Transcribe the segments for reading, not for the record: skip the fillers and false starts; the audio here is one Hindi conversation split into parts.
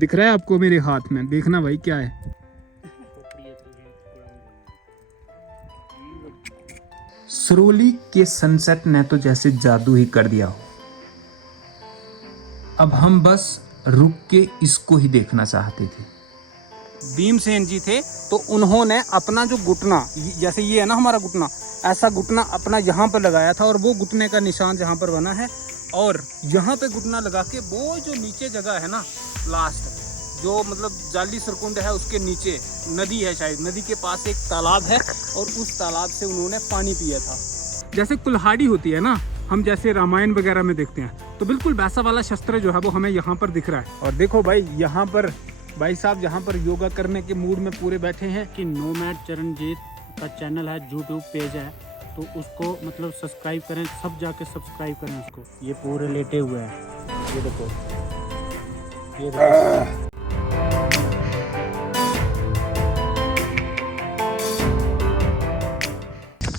दिख रहा है आपको मेरे हाथ में? देखना भाई क्या है। सिरोली के सनसेट ने तो जैसे जादू ही कर दिया हो। अब हम बस रुक के इसको ही देखना चाहते थे। भीमसेन जी थे तो उन्होंने अपना जो घुटना, जैसे ये है ना हमारा घुटना, ऐसा घुटना अपना यहाँ पर लगाया था और वो घुटने का निशान जहाँ पर बना है, और यहाँ पे घुटना लगा के वो जो नीचे जगह है ना लास्ट, जो मतलब जाली सरकुंड है उसके नीचे नदी है, शायद नदी के पास एक तालाब है और उस तालाब से उन्होंने पानी पिया था। जैसे कुल्हाड़ी होती है ना, हम जैसे रामायण वगैरह में देखते हैं, तो बिल्कुल वैसा वाला शस्त्र जो है वो हमें यहाँ पर दिख रहा है। और देखो भाई यहाँ पर भाई साहब यहाँ पर योगा करने के मूड में पूरे बैठे हैं। कि नोमैड चरणजीत का चैनल है, यूट्यूब पेज है, तो उसको मतलब सब्सक्राइब करें, सब जाके सब्सक्राइब करें उसको। ये पूरे लेटे हुए हैं, ये देखो, ये देखो।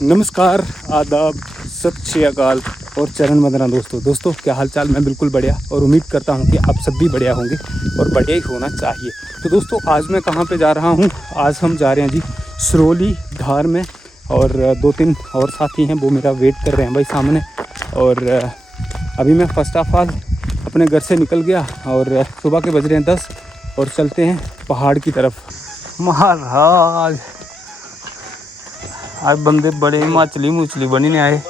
नमस्कार, आदाब, सत श्री अकाल और चरण वंदना दोस्तों क्या हाल चाल। मैं बिल्कुल बढ़िया और उम्मीद करता हूँ कि आप सब भी बढ़िया होंगे और बढ़िया ही होना चाहिए। तो दोस्तों आज मैं कहाँ पे जा रहा हूँ? आज हम जा रहे हैं जी सिरोली धार में, और 2-3 और साथी हैं वो मेरा वेट कर रहे हैं भाई सामने। और अभी मैं फर्स्ट ऑफ ऑल अपने घर से निकल गया और सुबह के बज रहे हैं 10 और चलते हैं पहाड़ की तरफ। महाराज आज बंदे बड़े हिमाचली मुचली बनी ने आए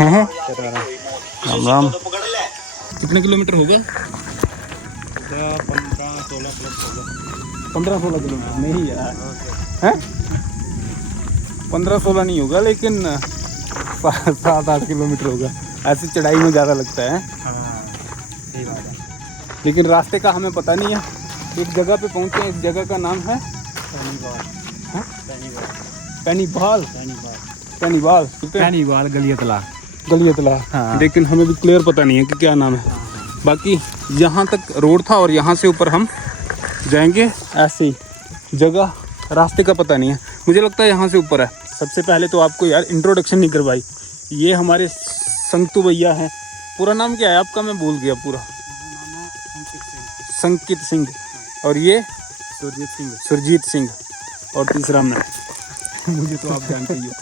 हैं। राम राम। कितने किलोमीटर हो गए? 15-16 किलोमीटर नहीं यार, हैं 15-16 नहीं होगा, लेकिन 7-8 किलोमीटर होगा। ऐसे चढ़ाई में ज़्यादा लगता है। लेकिन रास्ते का हमें पता नहीं है। एक जगह पे पहुँचे, इस जगह का नाम है पैनीवाल गलियतला। हाँ। लेकिन हमें भी क्लियर पता नहीं है कि क्या नाम है। बाकी यहाँ तक रोड था और यहाँ से ऊपर हम जाएंगे ऐसे ही। जगह रास्ते का पता नहीं है, मुझे लगता है यहाँ से ऊपर है। सबसे पहले तो आपको यार इंट्रोडक्शन नहीं करवाई। ये हमारे संतु भैया हैं। पूरा नाम क्या है आपका? मैं भूल गया पूरा। संकित सिंह। और ये सुरजीत सिंह। और तीसरा मैं। मुझे तो आप जानते ही हो।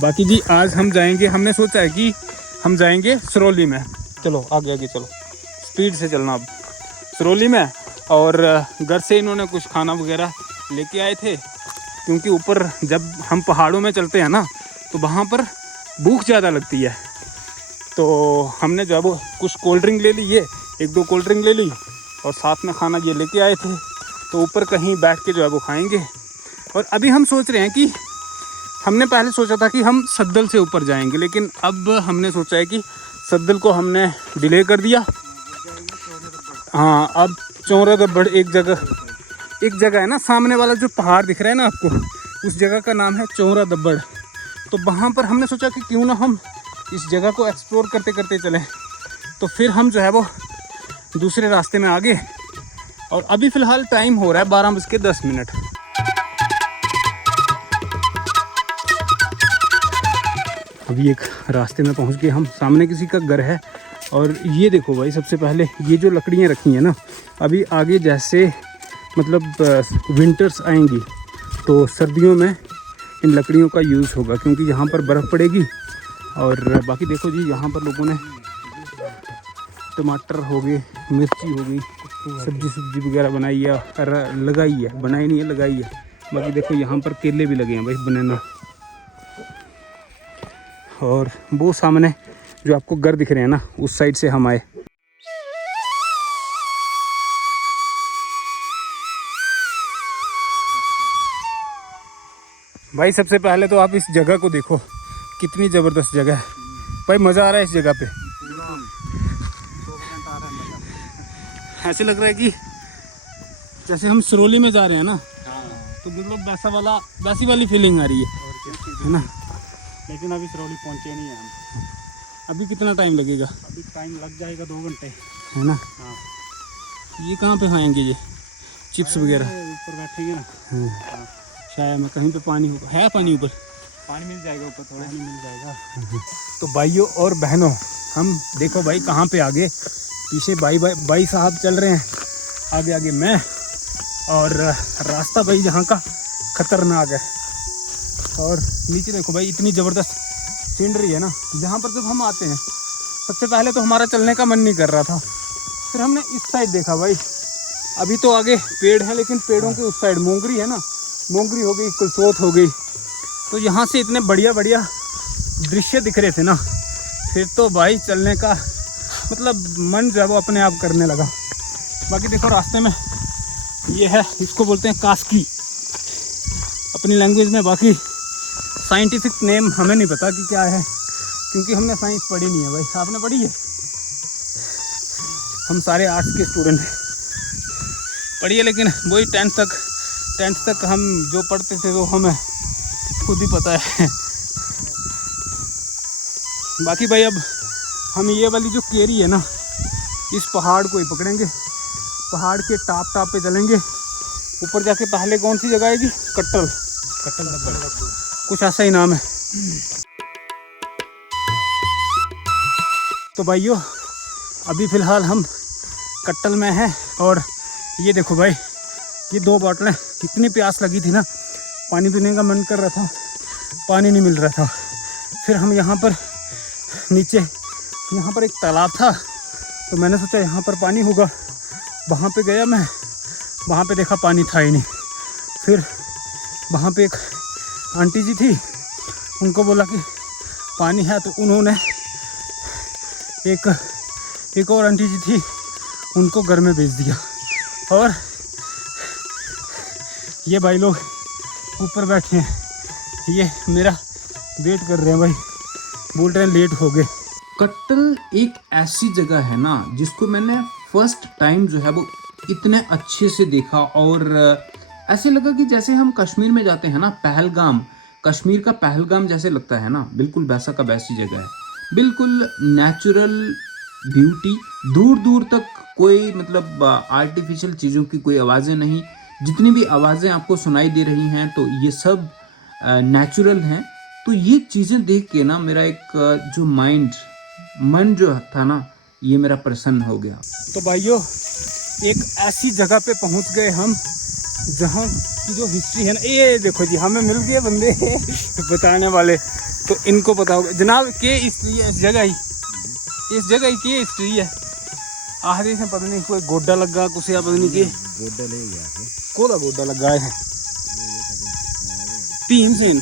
बाकी जी आज हम जाएंगे, हमने सोचा है कि हम जाएंगे सिरोली में। चलो आगे आगे चलो, स्पीड से चलना। अब सिरोली में, और घर से इन्होंने कुछ खाना वगैरह लेके आए थे, क्योंकि ऊपर जब हम पहाड़ों में चलते हैं ना तो वहाँ पर भूख ज़्यादा लगती है। तो हमने जो है वो कुछ कोल्ड ड्रिंक ले ली, ये 1-2 कोल्ड ड्रिंक ले ली, और साथ में खाना ये लेके आए थे। तो ऊपर कहीं बैठ के जो है वो खाएँगे। और अभी हम सोच रहे हैं कि हमने पहले सोचा था कि हम सद्दल से ऊपर जाएंगे, लेकिन अब हमने सोचा है कि सद्दल को हमने डिले कर दिया। हाँ, अब चौरा दब्बड़ एक जगह है ना, सामने वाला जो पहाड़ दिख रहा है ना आपको, उस जगह का नाम है चौरा दब्बड़। तो वहाँ पर हमने सोचा कि क्यों ना हम इस जगह को एक्सप्लोर करते करते चलें। तो फिर हम जो है वो दूसरे रास्ते में आ गए। और अभी फ़िलहाल टाइम हो रहा है 12:10। अभी एक रास्ते में पहुंच गए हम, सामने किसी का घर है। और ये देखो भाई, सबसे पहले ये जो लकड़ियां रखी हैं ना, अभी आगे जैसे मतलब विंटर्स आएंगी तो सर्दियों में इन लकड़ियों का यूज़ होगा, क्योंकि यहाँ पर बर्फ़ पड़ेगी। और बाकी देखो जी, यहाँ पर लोगों ने टमाटर हो गए, मिर्ची हो गई, सब्जी वगैरह बनाई है, लगाई है, बनाई नहीं है, लगाई है। बाकी देखो यहाँ पर केले भी लगे हैं भाई, बनाना। और वो सामने जो आपको घर दिख रहे हैं ना, उस साइड से हम आए। भाई सबसे पहले तो आप इस जगह को देखो, कितनी ज़बरदस्त जगह है भाई। मज़ा आ रहा है इस जगह पे। ऐसे लग रहा है कि जैसे हम सिरोली में जा रहे हैं ना, तो मतलब वैसी वाली फीलिंग आ रही है ना। लेकिन अभी सिरोली पहुँचे नहीं हैं हम। अभी कितना टाइम लगेगा? अभी टाइम लग जाएगा 2 घंटे, है ना। हाँ। ये कहाँ पे खाएंगे ये चिप्स वगैरह? ऊपर बैठेंगे ना। हाँ। शायद में कहीं पे पानी होगा, है पानी ऊपर? पानी मिल जाएगा ऊपर, थोड़ा ही मिल जाएगा। तो भाइयों और बहनों, हम देखो भाई कहाँ पे आ गए। पीछे भाई साहब चल रहे हैं आगे आगे मैं, और रास्ता भाई यहाँ का खतरनाक है। और नीचे देखो भाई इतनी ज़बरदस्त सीनरी है ना। जहाँ पर जब हम आते हैं सबसे पहले तो हमारा चलने का मन नहीं कर रहा था, फिर हमने इस साइड देखा भाई, अभी तो आगे पेड़ हैं लेकिन पेड़ों के उस साइड मोंगरी है ना, मोंगरी हो गई, कुलसोत हो गई, तो यहाँ से इतने बढ़िया बढ़िया दृश्य दिख रहे थे ना, फिर तो भाई चलने का मतलब मन जो है वो अपने आप करने लगा। बाकी देखो रास्ते में ये है, इसको बोलते हैं कास्की अपनी लैंग्वेज में, बाकी साइंटिफिक नेम हमें नहीं पता कि क्या है, क्योंकि हमने साइंस पढ़ी नहीं है भाई। आपने पढ़ी है? हम सारे आर्ट्स के स्टूडेंट हैं, पढ़ी है, लेकिन वही टेंथ तक हम जो पढ़ते थे वो हमें खुद ही पता है। बाकी भाई अब हम ये वाली जो केरी है ना, इस पहाड़ को ही पकड़ेंगे, पहाड़ के टाप पे चलेंगे, ऊपर जाके पहले कौन सी जगह आएगी, कट्टल कुछ ऐसा ही नाम है। तो भाइयों अभी फ़िलहाल हम कट्टल में हैं, और ये देखो भाई ये 2 बोतलें, इतनी प्यास लगी थी ना, पानी पीने का मन कर रहा था, पानी नहीं मिल रहा था। फिर हम यहाँ पर नीचे, यहाँ पर एक तालाब था, तो मैंने सोचा यहाँ पर पानी होगा, वहाँ पे गया मैं, वहाँ पे देखा पानी था ही नहीं। फिर वहाँ पे एक आंटी जी थी, उनको बोला कि पानी है, तो उन्होंने एक और आंटी जी थी, उनको घर में भेज दिया। और ये भाई लोग ऊपर बैठे हैं, ये मेरा वेट कर रहे हैं भाई, बोल रहे हैं लेट हो गए। कट्टल एक ऐसी जगह है ना जिसको मैंने फर्स्ट टाइम जो है वो इतने अच्छे से देखा, और ऐसे लगा कि जैसे हम कश्मीर में जाते हैं ना, पहलगाम, कश्मीर का पहलगाम जैसे लगता है ना, बिल्कुल वैसा का वैसी जगह है, बिल्कुल नेचुरल ब्यूटी, दूर दूर तक कोई मतलब आर्टिफिशियल चीज़ों की कोई आवाज़ें नहीं, जितनी भी आवाज़ें आपको सुनाई दे रही हैं तो ये सब नेचुरल हैं। तो ये चीज़ें देख के ना मेरा एक जो मन जो था ना, ये मेरा प्रसन्न हो गया। तो भाइयों एक ऐसी जगह पे पहुंच गए हम जहाँ की जो हिस्ट्री है ना, ये देखो जी हमें मिल गए बंदे बताने वाले, तो इनको पता होगा जनाब के हिस्ट्री है इस जगह की हिस्ट्री है। आखिरी से पता नहीं कोई गोडा लगा कुछ या पता नहीं के गोडा ले गया कोदा गोडा लगा है भीम सेन।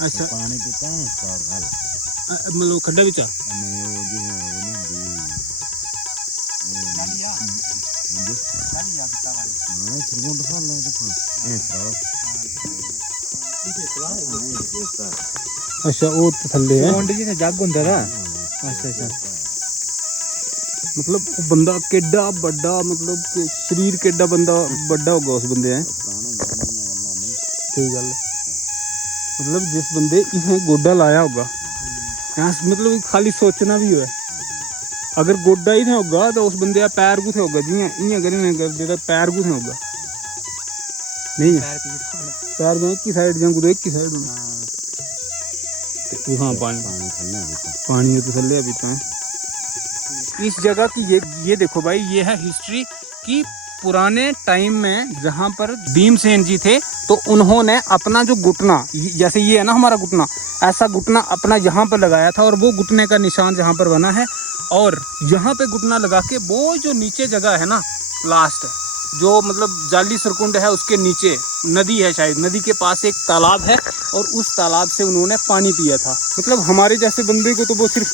अच्छा पानी पीता है और खाल मतलब खड्डा बिचा मैं वो जी है वो नहीं दी सरगुंड खाल ले देखो ए सराव अच्छा वो तो थल्ले है सरगुंड जी से जग हुंदा था। अच्छा मतलब वो बंदा केडा बड़ा, मतलब कि शरीर केडा बंदा बड़ा होगा उस बंदे है। ठीक गल, मतलब जिस बंदे इसने गोडा लाया होगा यहाँ, मतलब खाली सोचना भी है, अगर गोडा ही नहीं होगा तो उस बंदे का पैर कुछ होगा, जी इं कर पैर कुछ होगा नहीं है, पैर जो एक ही साइड जो एक ही साइड हाँ पानी तो थल्ले अभी तो इस जगह की ये देखो भाई, ये है हिस्ट्री कि पुराने टाइम में जहाँ पर भीमसेन जी थे तो उन्होंने अपना जो घुटना, जैसे ये है ना हमारा घुटना, ऐसा घुटना अपना यहाँ पर लगाया था, और वो घुटने का निशान जहाँ पर बना है, और यहाँ पे घुटना लगा के वो जो नीचे जगह है ना लास्ट, जो मतलब जाली सरकुंड है उसके नीचे नदी है, शायद नदी के पास एक तालाब है, और उस तालाब से उन्होंने पानी पिया था। मतलब हमारे जैसे बंदे को तो वो सिर्फ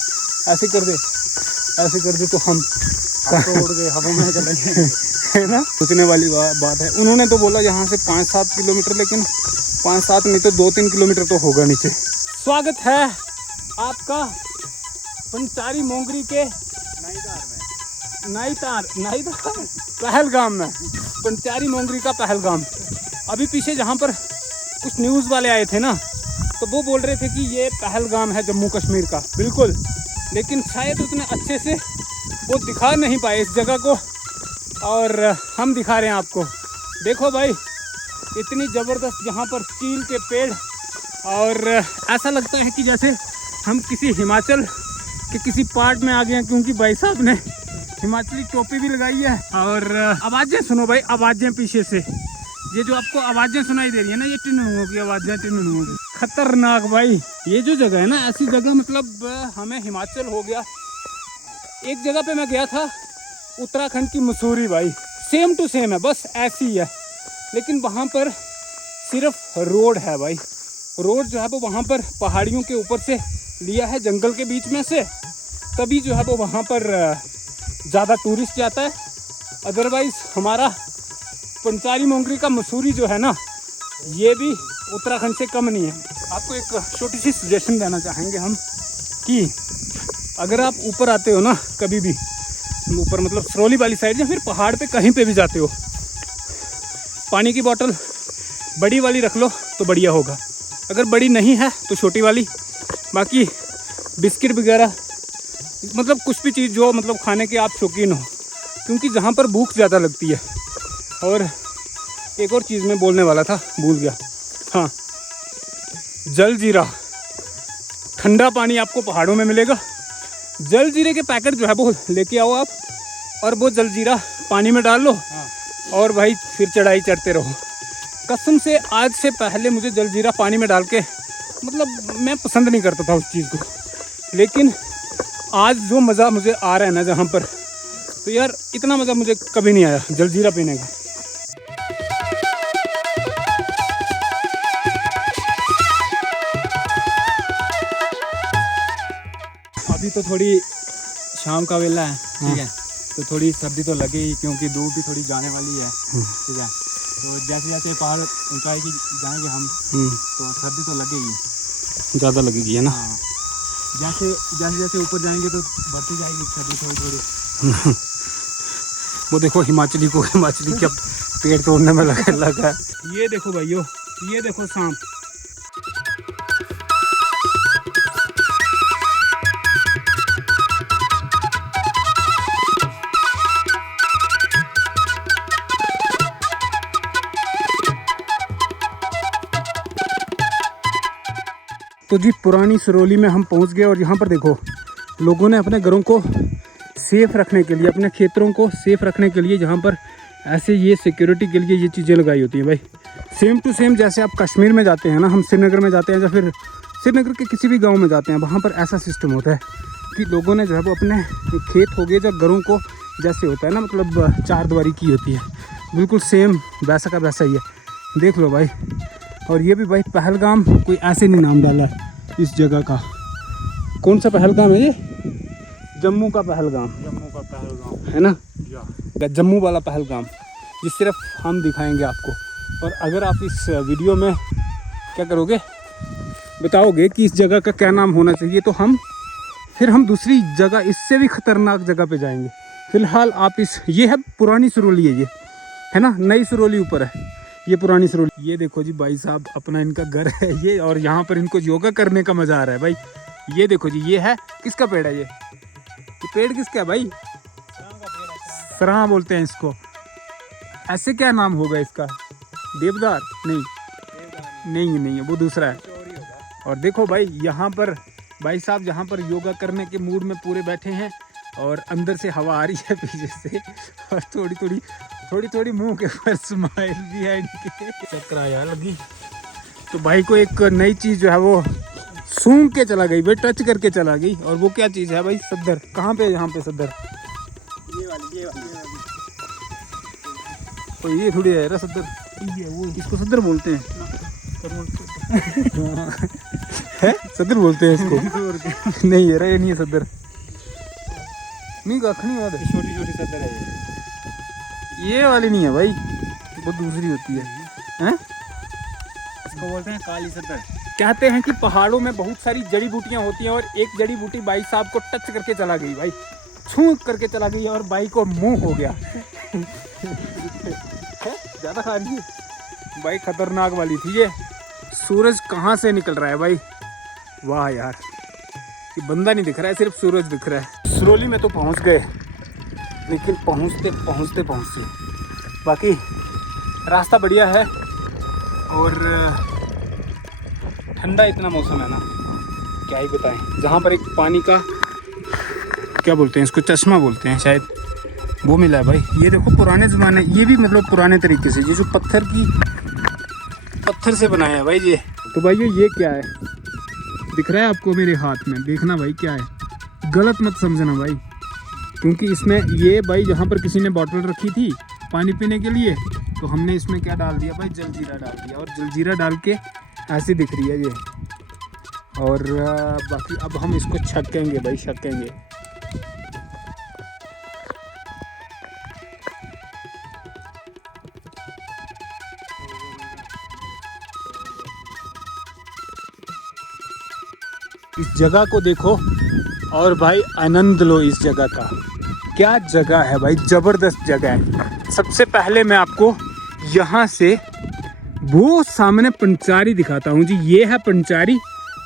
ऐसे कर दे तो हम उड़ गए हवा में चलेंगे है ना, सोचने वाली बात है। उन्होंने तो बोला यहाँ से 5-7 किलोमीटर, लेकिन 5-7 नहीं तो 2-3 किलोमीटर तो होगा नीचे। स्वागत है आपका पंचारी मोंगरी के नाईतार पहलगाम में, पंचारी मोंगरी का पहलगाम। अभी पीछे जहाँ पर कुछ न्यूज़ वाले आए थे ना, तो वो बोल रहे थे कि ये पहलगाम है जम्मू कश्मीर का, बिल्कुल, लेकिन शायद उतने अच्छे से वो दिखा नहीं पाए इस जगह को, और हम दिखा रहे हैं आपको। देखो भाई इतनी ज़बरदस्त यहाँ पर चील के पेड़, और ऐसा लगता है कि जैसे हम किसी हिमाचल के किसी पार्ट में आ गए हैं, क्योंकि भाई साहब ने हिमाचली टोपी भी लगाई है। और आवाजें सुनो भाई, आवाजें पीछे से, ये जो आपको आवाजें सुनाई दे रही है ना, ये टिननुओं की आवाजें, टिननुओं की। खतरनाक भाई ये जो जगह है ना, ऐसी जगह मतलब हमें हिमाचल हो गया। एक जगह पे मैं गया था, उत्तराखंड की मसूरी भाई, सेम टू सेम है, बस ऐसी है, लेकिन वहाँ पर सिर्फ रोड है भाई। रोड जो है वो वहाँ पर पहाड़ियों के ऊपर से लिया है, जंगल के बीच में से, तभी जो है वो वहाँ पर ज़्यादा टूरिस्ट जाता है। अदरवाइज़ हमारा पंचारी मोंगरी का मसूरी जो है ना, ये भी उत्तराखंड से कम नहीं है। आपको एक छोटी सी सजेशन देना चाहेंगे हम कि अगर आप ऊपर आते हो ना कभी भी, ऊपर मतलब सरौली वाली साइड या फिर पहाड़ पे कहीं पे भी जाते हो, पानी की बोतल बड़ी वाली रख लो तो बढ़िया होगा। अगर बड़ी नहीं है तो छोटी वाली, बाकी बिस्किट वगैरह, मतलब कुछ भी चीज़ जो मतलब खाने के आप शौकीन हो, क्योंकि जहाँ पर भूख ज़्यादा लगती है। और एक और चीज़ मैं बोलने वाला था, भूल गया। हाँ, जल जीरा, ठंडा पानी आपको पहाड़ों में मिलेगा। जल जीरे के पैकेट जो है वो लेके आओ आप, और वो जल जीरा पानी में डाल लो और भाई फिर चढ़ाई चढ़ते रहो। कसम से आज से पहले मुझे जल जीरा पानी में डाल के, मतलब मैं पसंद नहीं करता था उस चीज़ को, लेकिन आज जो मज़ा मुझे आ रहा है ना जहाँ पर, तो यार इतना मज़ा मुझे कभी नहीं आया जल जीरा पीने का। अभी तो थोड़ी शाम का वेला है, ठीक है, तो थोड़ी सर्दी तो लगेगी क्योंकि धूप भी थोड़ी जाने वाली है, ठीक है। तो जैसे जैसे पहाड़ ऊंचाई की जाएंगे हम, तो सर्दी तो लगेगी, ज़्यादा लगेगी है ना। हाँ, जैसे जैसे जैसे ऊपर जाएंगे तो बढ़ती जाएगी सर्दी थोड़ी थोड़ी। वो देखो हिमाचली को, हिमाचली क्या पेड़ तोड़ने में लगा है। ये देखो भाइयों, ये देखो सांप। तो जी पुरानी सरौली में हम पहुंच गए, और यहाँ पर देखो लोगों ने अपने घरों को सेफ रखने के लिए, अपने क्षेत्रों को सेफ रखने के लिए, जहाँ पर ऐसे ये सिक्योरिटी के लिए ये चीज़ें लगाई होती हैं भाई। सेम टू सेम जैसे आप कश्मीर में जाते हैं ना, हम श्रीनगर में जाते हैं या फिर श्रीनगर के किसी भी गांव में जाते हैं, वहाँ पर ऐसा सिस्टम होता है कि लोगों ने जो है वो अपने खेत हो गए जब घरों को, जैसे होता है ना मतलब चार दीवारी की होती है, बिल्कुल सेम वैसा का वैसा ही है। देख लो भाई। और ये भी भाई पहलगाम, कोई ऐसे नहीं नाम डाला इस जगह का। कौन सा पहलगाम है ये? जम्मू का पहलगाम, जम्मू का पहलगाम है ना, जम्मू वाला पहलगाम, ये सिर्फ हम दिखाएंगे आपको। और अगर आप इस वीडियो में क्या करोगे, बताओगे कि इस जगह का क्या नाम होना चाहिए, तो फिर हम दूसरी जगह, इससे भी खतरनाक जगह पे जाएंगे। फिलहाल आप ये है पुरानी सरौली है ना, नई सरौली ऊपर है, ये पुरानी सरौली। ये देखो जी भाई साहब, अपना इनका घर है ये, और यहाँ पर इनको योगा करने का मजा आ रहा है भाई। ये देखो जी, ये है किसका पेड़ है? ये पेड़ किसका है भाई? सराहा बोलते हैं इसको। ऐसे क्या नाम होगा इसका? देवदार? नहीं नहीं, वो दूसरा है। और देखो भाई, यहाँ पर भाई साहब जहाँ पर योगा करने के मूड में पूरे बैठे हैं, और अंदर से हवा आ रही है पीछे से, और थोड़ी थोड़ी मुंह के ऊपर स्माइल भी है इनके। चक्कर आया लगी तो भाई को एक नई चीज़ जो है वो सूंघ के चला गई भाई, टच करके चला गई। और वो क्या चीज़ है भाई? सद्दर। कहाँ पे? यहाँ पे सद्दर, ये वाली। तो ये थोड़ी है ना सद्दर, ये वो इसको सद्दर बोलते हैं है? सद्दर बोलते हैं इसको। नहीं यार, ये नहीं है सद्दर, नहीं कखनी बात है, छोटी छोटी सदर है ये वाली नहीं है भाई, वो दूसरी होती है, हैं? इसको बोलते हैं काली सदर। कहते हैं कि पहाड़ों में बहुत सारी जड़ी बूटियां होती हैं, और एक जड़ी बूटी भाई साहब को टच करके चला गई भाई, छू करके चला गई, और भाई को मुंह हो गया। ज़्यादा खा रही है भाई, खतरनाक वाली थी ये। सूरज कहाँ से निकल रहा है भाई, वाह यार, ये बंदा नहीं दिख रहा है, सिर्फ सूरज दिख रहा है। सरौली में तो पहुँच गए, लेकिन पहुँचते बाकी रास्ता बढ़िया है, और ठंडा इतना मौसम है ना, क्या ही बताएं। जहाँ पर एक पानी का, क्या बोलते हैं इसको, चश्मा बोलते हैं शायद, वो मिला है भाई। ये देखो पुराने ज़माने, ये भी मतलब पुराने तरीके से, ये जो पत्थर से बनाया है भाई ये। तो भाई ये क्या है दिख रहा है आपको मेरे हाथ में, देखना भाई क्या है, गलत मत समझना भाई, क्योंकि इसमें ये भाई यहाँ पर किसी ने बोतल रखी थी पानी पीने के लिए, तो हमने इसमें क्या डाल दिया भाई, जलजीरा डाल दिया, और जलजीरा डाल के ऐसी दिख रही है ये। और बाकी अब हम इसको छकेंगे भाई, छकेंगे। इस जगह को देखो और भाई आनंद लो इस जगह का। क्या जगह है भाई, ज़बरदस्त जगह है। सबसे पहले मैं आपको यहाँ से वो सामने पंचारी दिखाता हूँ जी। ये है पंचारी,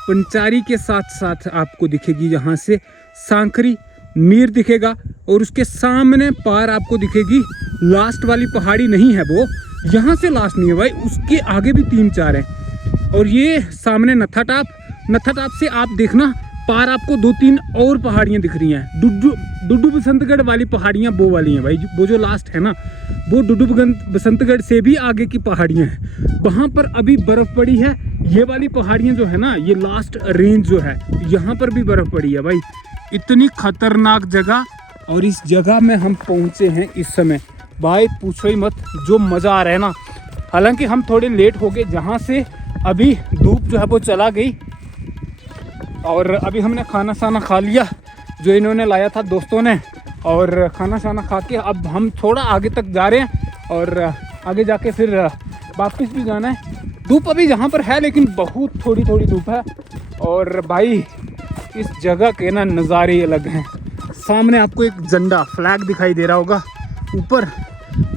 पंचारी के साथ साथ आपको दिखेगी यहाँ से सांकरी, मीर दिखेगा, और उसके सामने पार आपको दिखेगी लास्ट वाली पहाड़ी नहीं है वो, यहाँ से लास्ट नहीं है भाई, उसके आगे भी 3-4 हैं। और ये सामने नत्था टाप, नत्था टाप से आप देखना पार आपको 2-3 और पहाड़ियाँ दिख रही हैं। डुड्डू बसंतगढ़ वाली पहाड़ियाँ वो वाली हैं भाई, वो जो लास्ट है ना, वो डुड्डू बसंतगढ़ से भी आगे की पहाड़ियाँ हैं, वहाँ पर अभी बर्फ़ पड़ी है। ये वाली पहाड़ियाँ जो है ना, ये लास्ट रेंज जो है, यहाँ पर भी बर्फ़ पड़ी है भाई। इतनी खतरनाक जगह, और इस जगह में हम पहुँचे हैं इस समय भाई, पूछो ही मत, जो मज़ा आ रहा है ना। हालांकि हम थोड़े लेट हो गए, जहाँ से अभी धूप जो है वो चला गई, और अभी हमने खाना साना खा लिया जो इन्होंने लाया था दोस्तों ने, और खाना शाना खा के अब हम थोड़ा आगे तक जा रहे हैं, और आगे जाके फिर वापस भी जाना है। धूप अभी यहाँ पर है लेकिन बहुत थोड़ी धूप है। और भाई इस जगह के ना नज़ारे ही अलग हैं। सामने आपको एक झंडा फ्लैग दिखाई दे रहा होगा ऊपर,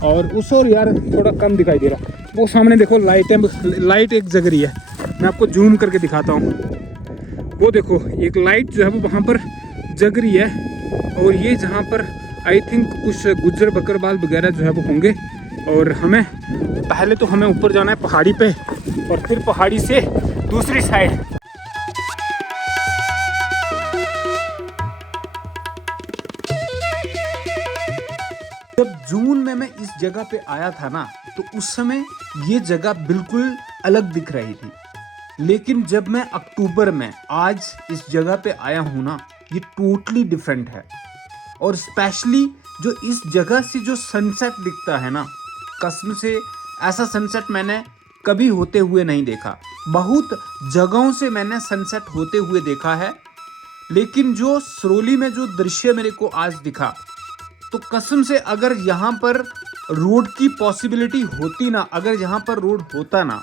और उस और यार थोड़ा कम दिखाई दे रहा, वो सामने देखो लाइट एक जग रही है। मैं आपको जूम करके दिखाता हूँ, वो देखो एक लाइट जो है वो वहाँ पर जग रही है। और ये जहाँ पर आई थिंक कुछ गुज्जर बकरवाल वगैरह जो है वो होंगे। और हमें पहले तो हमें ऊपर जाना है पहाड़ी पे, और फिर पहाड़ी से दूसरी साइड। जब जून में मैं इस जगह पे आया था ना, तो उस समय ये जगह बिल्कुल अलग दिख रही थी, लेकिन जब मैं अक्टूबर में आज इस जगह पे आया हूँ ना, ये टोटली डिफरेंट है। और स्पेशली जो इस जगह से जो सनसेट दिखता है ना, कसम से ऐसा सनसेट मैंने कभी होते हुए नहीं देखा। बहुत जगहों से मैंने सनसेट होते हुए देखा है, लेकिन जो सरोली में जो दृश्य मेरे को आज दिखा, तो कसम से अगर यहाँ पर रोड की पॉसिबिलिटी होती ना, अगर यहाँ पर रोड होता ना,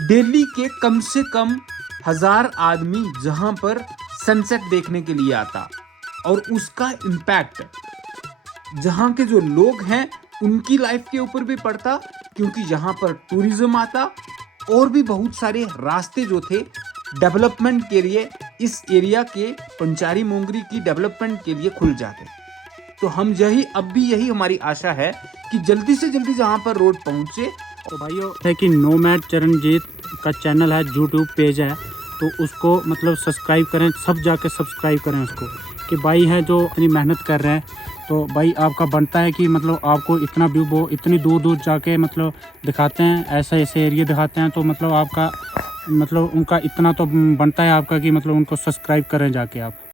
दिल्ली के कम से कम 1000 आदमी जहां पर सनसेट देखने के लिए आता, और उसका इम्पैक्ट जहां के जो लोग हैं उनकी लाइफ के ऊपर भी पड़ता, क्योंकि यहाँ पर टूरिज्म आता, और भी बहुत सारे रास्ते जो थे डेवलपमेंट के लिए, इस एरिया के पंचारी मोंगरी की डेवलपमेंट के लिए खुल जाते। तो हम अब भी यही हमारी आशा है कि जल्दी से जल्दी जहाँ पर रोड पहुँचे। तो भाइयों है कि नोमैड चरणजीत का चैनल है, यूट्यूब पेज है, तो उसको मतलब सब्सक्राइब करें, सब जाके सब्सक्राइब करें उसको, कि भाई है जो इतनी मेहनत कर रहे हैं, तो भाई आपका बनता है कि मतलब आपको इतना व्यू वो इतनी दूर जाके मतलब दिखाते हैं, ऐसे एरिया दिखाते हैं, तो मतलब आपका मतलब उनका इतना तो बनता है आपका कि मतलब उनको सब्सक्राइब करें जाके आप।